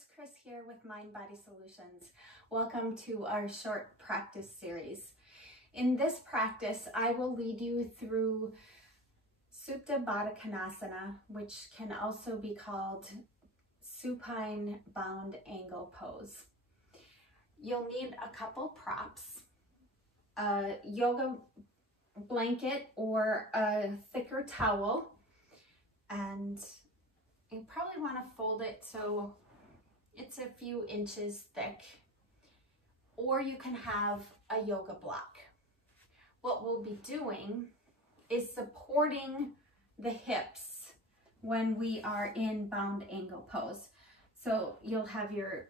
it's Chris here with Mind Body Solutions. Welcome to our short practice series. In this practice, I will lead you through Supta Baddha Konasana, which can also be called supine bound angle pose. You'll need a couple props, a yoga blanket or a thicker towel, and you probably want to fold it so it's a few inches thick, or you can have a yoga block. What we'll be doing is supporting the hips when we are in bound angle pose. So you'll have your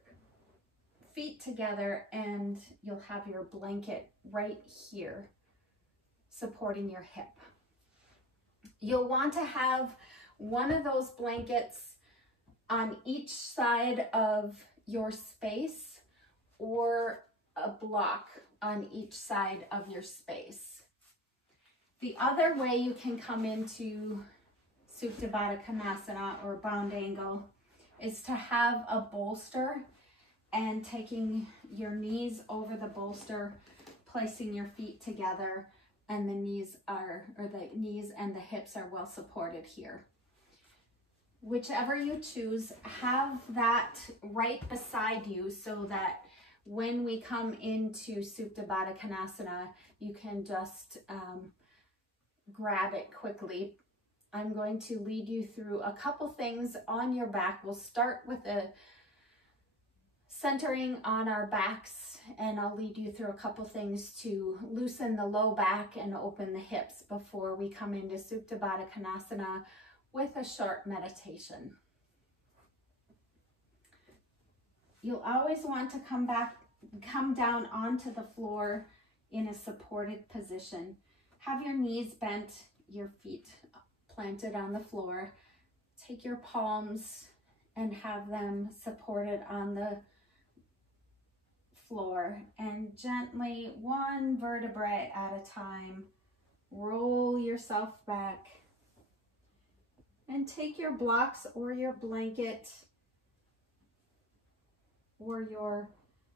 feet together and you'll have your blanket right here supporting your hip. You'll want to have one of those blankets on each side of your space or a block on each side of your space. The other way you can come into Supta Baddha Konasana or bound angle is to have a bolster and taking your knees over the bolster, placing your feet together, and the knees and the hips are well supported here. Whichever you choose, have that right beside you so that when we come into Supta Baddha Konasana, you can just grab it quickly. I'm going to lead you through a couple things on your back. We'll start with a centering on our backs, and I'll lead you through a couple things to loosen the low back and open the hips before we come into Supta Baddha Konasana with a short meditation. You'll always want to come down onto the floor in a supported position. Have your knees bent, your feet planted on the floor. Take your palms and have them supported on the floor, and gently, one vertebrae at a time, roll yourself back and take your blocks or your blanket or your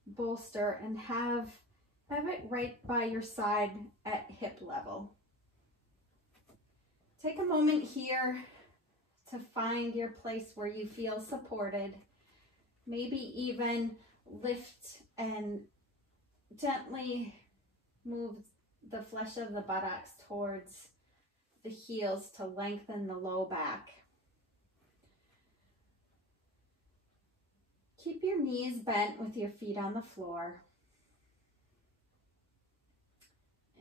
bolster and have it right by your side at hip level. Take a moment here to find your place where you feel supported. Maybe even lift and gently move the flesh of the buttocks towards the heels to lengthen the low back. Keep your knees bent with your feet on the floor.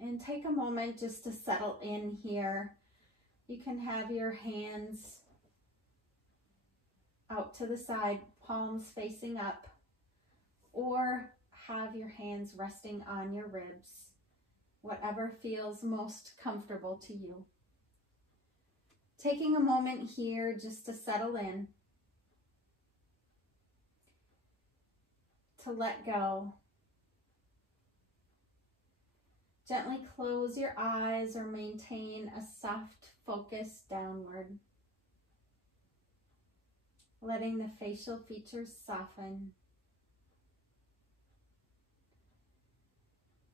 And take a moment just to settle in here. You can have your hands out to the side, palms facing up, or have your hands resting on your ribs, whatever feels most comfortable to you. Taking a moment here just to settle in, to let go. Gently close your eyes or maintain a soft focus downward. Letting the facial features soften.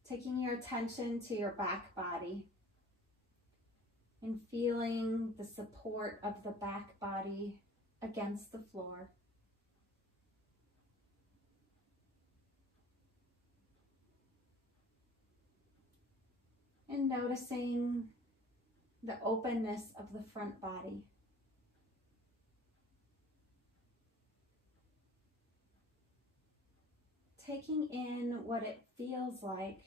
Taking your attention to your back body and feeling the support of the back body against the floor. And noticing the openness of the front body. Taking in what it feels like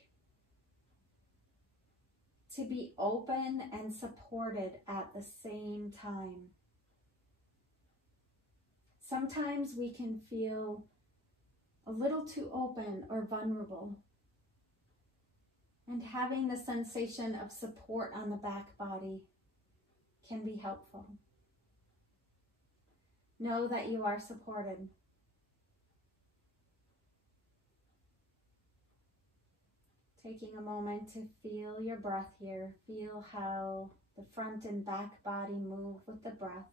to be open and supported at the same time. Sometimes we can feel a little too open or vulnerable, and having the sensation of support on the back body can be helpful. Know that you are supported. Taking a moment to feel your breath here. Feel how the front and back body move with the breath.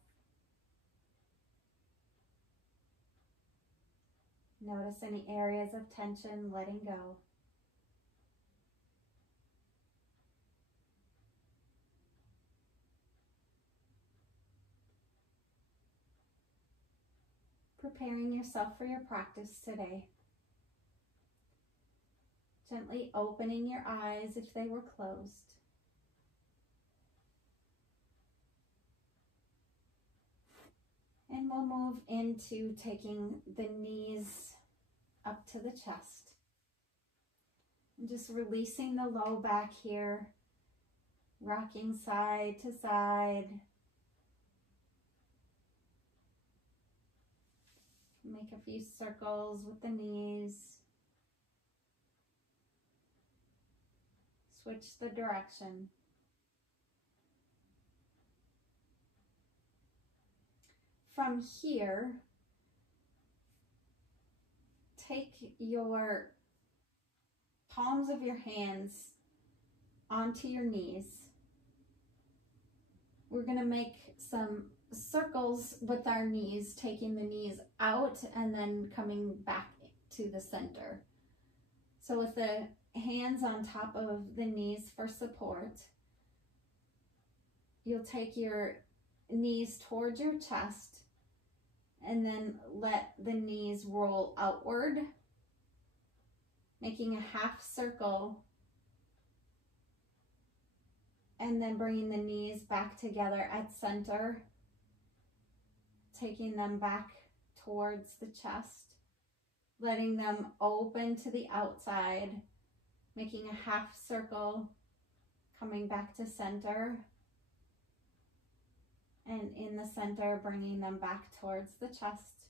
Notice any areas of tension, letting go. Preparing yourself for your practice today. Gently opening your eyes if they were closed. And we'll move into taking the knees up to the chest. And just releasing the low back here, rocking side to side. Make a few circles with the knees. Switch the direction. From here, take your palms of your hands onto your knees. We're going to make some circles with our knees, taking the knees out and then coming back to the center. So with the hands on top of the knees for support, you'll take your knees towards your chest and then let the knees roll outward, making a half circle, and then bringing the knees back together at center, taking them back towards the chest, letting them open to the outside, making a half circle, coming back to center, and in the center, bringing them back towards the chest.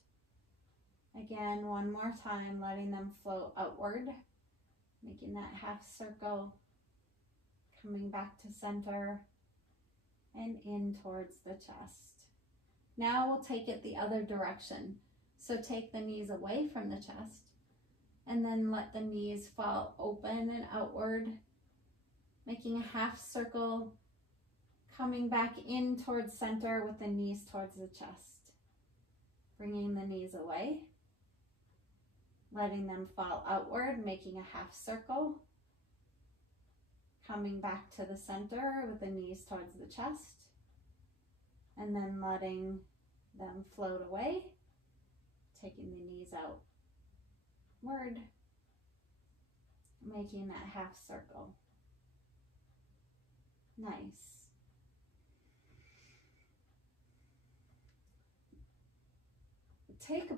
Again, one more time, letting them flow outward, making that half circle, coming back to center, and in towards the chest. Now we'll take it the other direction. So take the knees away from the chest, and then let the knees fall open and outward, making a half circle, coming back in towards center with the knees towards the chest. Bringing the knees away, letting them fall outward, making a half circle, coming back to the center with the knees towards the chest, and then letting them float away, taking the knees outward, making that half circle. Nice. Take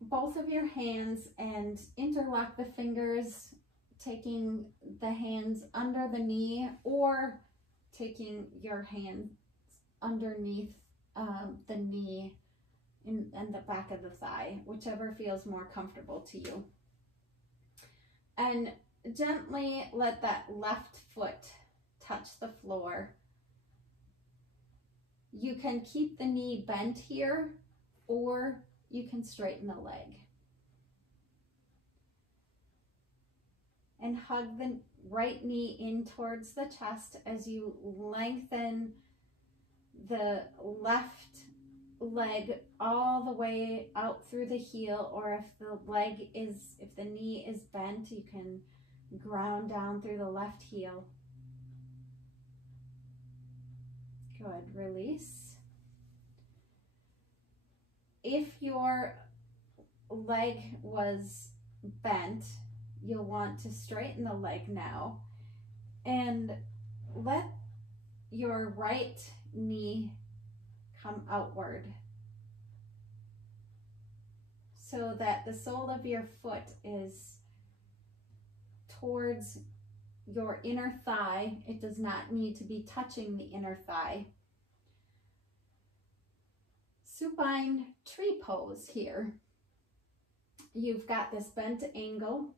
both of your hands and interlock the fingers, taking the hands under the knee or taking your hands underneath the knee and the back of the thigh, whichever feels more comfortable to you. And gently let that left foot touch the floor. You can keep the knee bent here, or you can straighten the leg. And hug the right knee in towards the chest as you lengthen the left leg all the way out through the heel, or if the knee is bent, you can ground down through the left heel. Good, release. If your leg was bent, you'll want to straighten the leg now and let your right knee come outward so that the sole of your foot is towards your inner thigh. It does not need to be touching the inner thigh. Supine tree pose here. You've got this bent angle,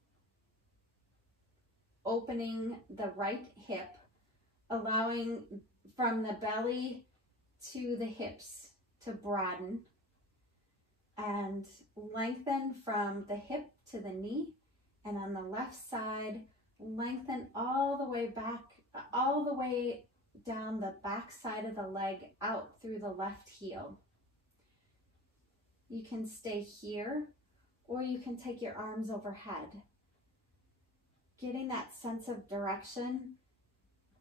opening the right hip, allowing from the belly to the hips to broaden, and lengthen from the hip to the knee, and on the left side, lengthen all the way back, all the way down the back side of the leg out through the left heel. You can stay here, or you can take your arms overhead. Getting that sense of direction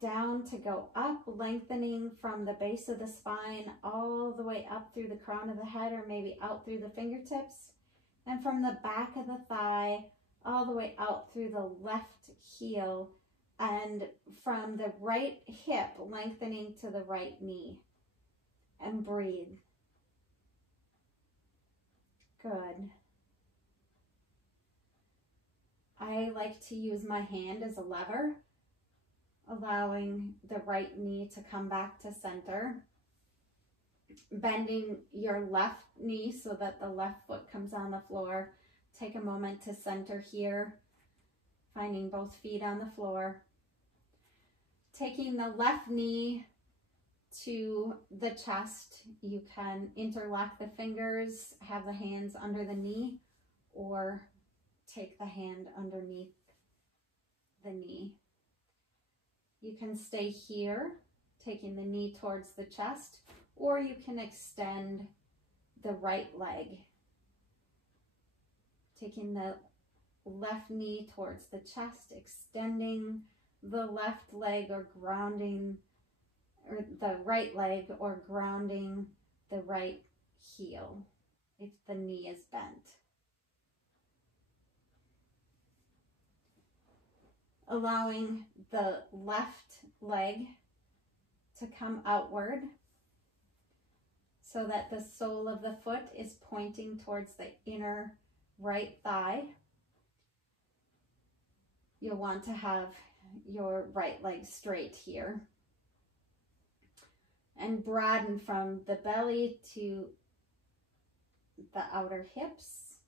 down to go up, lengthening from the base of the spine all the way up through the crown of the head, or maybe out through the fingertips, and from the back of the thigh all the way out through the left heel, and from the right hip lengthening to the right knee. And breathe. Good. I like to use my hand as a lever, allowing the right knee to come back to center. Bending your left knee so that the left foot comes on the floor. Take a moment to center here, finding both feet on the floor. Taking the left knee to the chest, you can interlock the fingers, have the hands under the knee, or take the hand underneath the knee. You can stay here, taking the knee towards the chest, or you can extend the right leg, taking the left knee towards the chest, extending the left leg or grounding, or the right leg, or grounding the right heel if the knee is bent. Allowing the left leg to come outward so that the sole of the foot is pointing towards the inner right thigh. You'll want to have your right leg straight here. And broaden from the belly to the outer hips,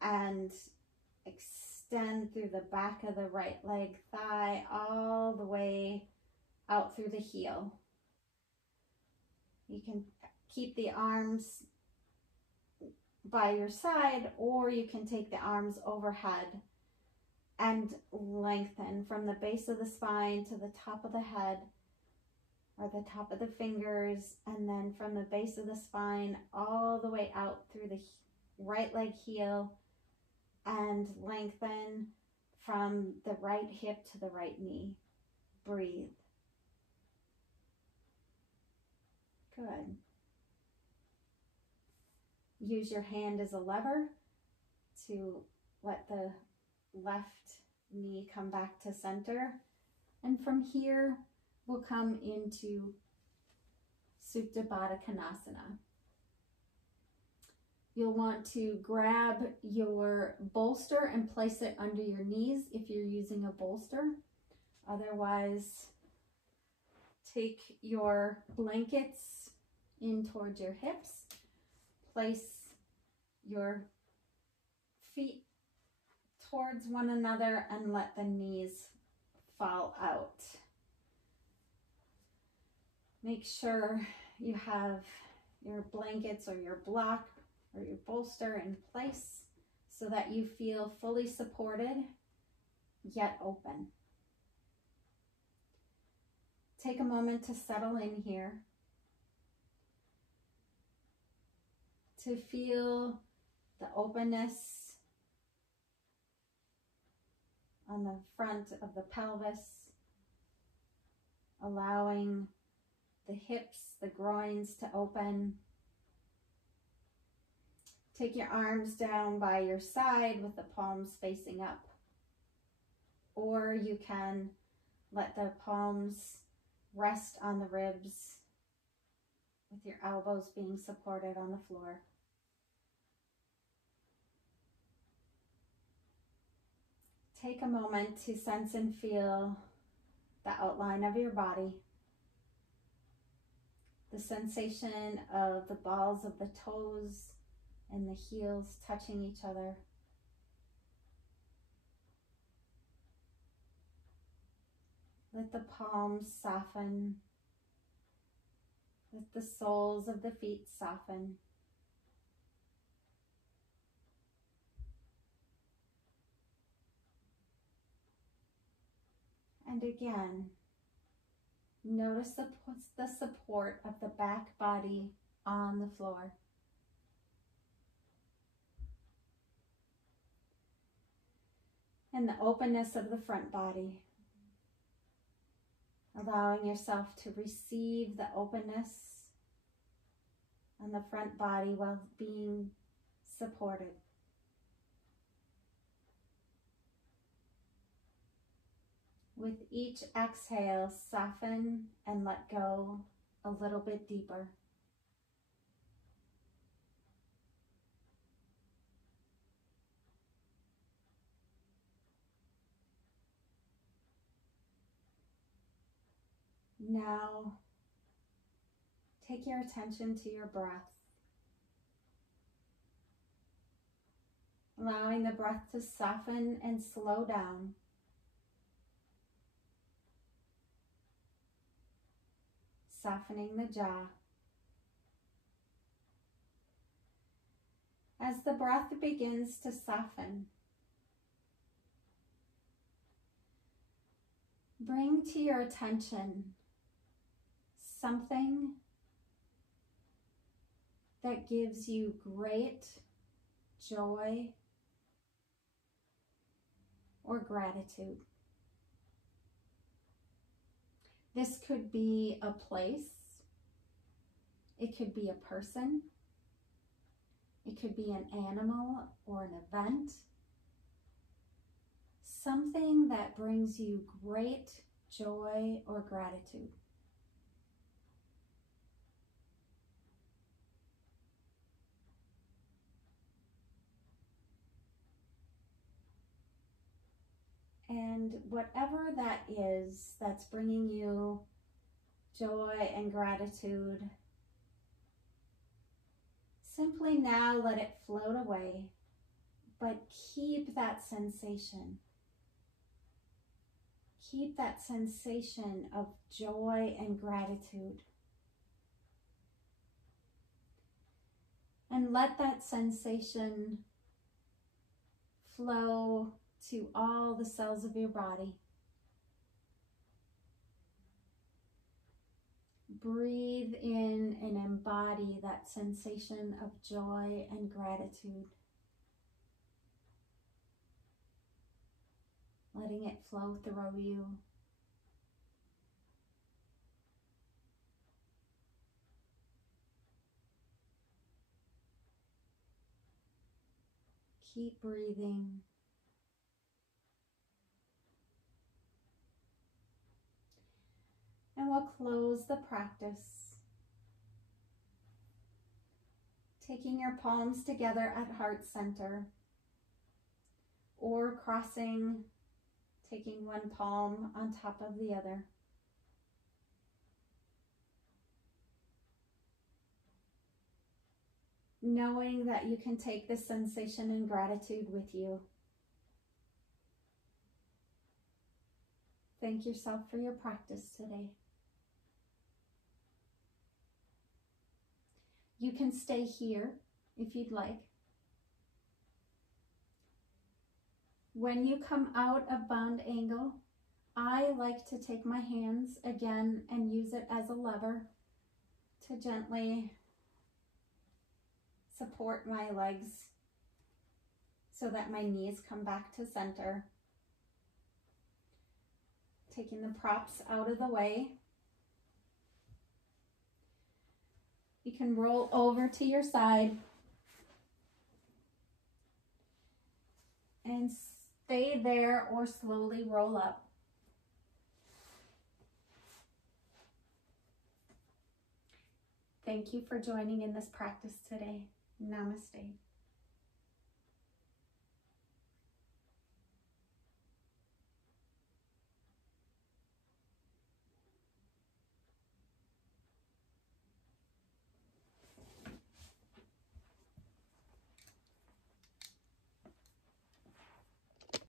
and extend through the back of the right leg thigh all the way out through the heel. You can keep the arms by your side, or you can take the arms overhead and lengthen from the base of the spine to the top of the head, or the top of the fingers, and then from the base of the spine all the way out through the right leg heel, and lengthen from the right hip to the right knee. Breathe. Good. Use your hand as a lever to let the left knee come back to center. And from here, we'll come into Supta Baddha Konasana. You'll want to grab your bolster and place it under your knees if you're using a bolster. Otherwise, take your blankets in towards your hips. Place your feet towards one another and let the knees fall out. Make sure you have your blankets or your block or your bolster in place so that you feel fully supported yet open. Take a moment to settle in here, to feel the openness on the front of the pelvis, allowing the hips, the groins to open. Take your arms down by your side with the palms facing up. Or you can let the palms rest on the ribs with your elbows being supported on the floor. Take a moment to sense and feel the outline of your body. The sensation of the balls of the toes and the heels touching each other. Let the palms soften. Let the soles of the feet soften. And again, notice the support of the back body on the floor. and the openness of the front body. Allowing yourself to receive the openness on the front body while being supported. With each exhale, soften and let go a little bit deeper. Now, take your attention to your breath, allowing the breath to soften and slow down. Softening the jaw. As the breath begins to soften, bring to your attention something that gives you great joy or gratitude. This could be a place, it could be a person, it could be an animal or an event. Something that brings you great joy or gratitude. And whatever that is that's bringing you joy and gratitude, simply now let it float away, but keep that sensation. Keep that sensation of joy and gratitude. And let that sensation flow to all the cells of your body. Breathe in and embody that sensation of joy and gratitude. Letting it flow through you. Keep breathing. And we'll close the practice, taking your palms together at heart center, or crossing, taking one palm on top of the other. Knowing that you can take this sensation and gratitude with you. Thank yourself for your practice today. You can stay here if you'd like. When you come out of bound angle, I like to take my hands again and use it as a lever to gently support my legs so that my knees come back to center. Taking the props out of the way. You can roll over to your side and stay there or slowly roll up. Thank you for joining in this practice today. Namaste.